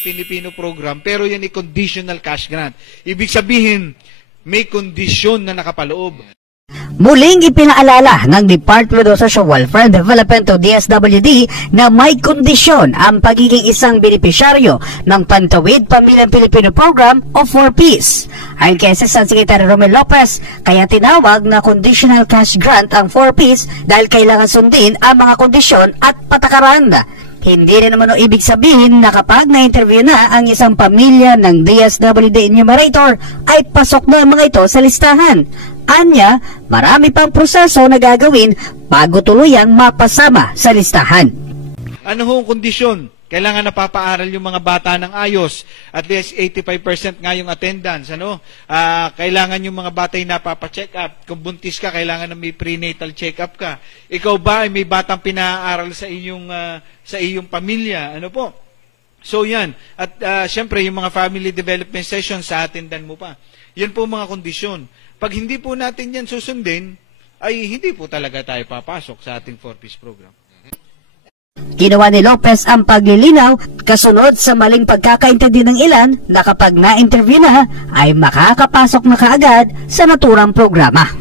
ng Pilipino program, pero yan ay conditional cash grant. Ibig sabihin, may kondisyon na nakapaloob. Muling ipinaalala ng Department of Social Welfare and Development o DSWD na may kondisyon ang pagiging isang benepisyaryo ng Pantawid Pamilyang Pilipino Program o 4Ps. Ayon kay Assistant Secretary Romel Lopez, kaya tinawag na conditional cash grant ang 4Ps dahil kailangan sundin ang mga kondisyon at patakaran. Hindi rin naman o ibig sabihin na kapag na-interview na ang isang pamilya ng DSWD enumerator ay pasok na ang mga ito sa listahan. Anya, marami pang proseso na gagawin bago tuluyang mapasama sa listahan. Ano hong kondisyon? Kailangan napapaaral yung mga bata ng ayos. At least 85% nga yung attendance. Kailangan yung mga bata yung napapacheck up. Kung buntis ka, kailangan na may prenatal check-up ka. Ikaw ba ay may batang pinaaral sa iyong pamilya? Ano po? So yan. At syempre, yung mga family development sessions sa attendan mo pa. Yan po mga kondisyon. Pag hindi po natin yan susundin, ay hindi po talaga tayo papasok sa ating 4Ps program. Ginawa ni Lopez ang paglilinaw kasunod sa maling pagkakaintindi ng ilan na kapag na-interview na ay makakapasok na kaagad sa naturang programa.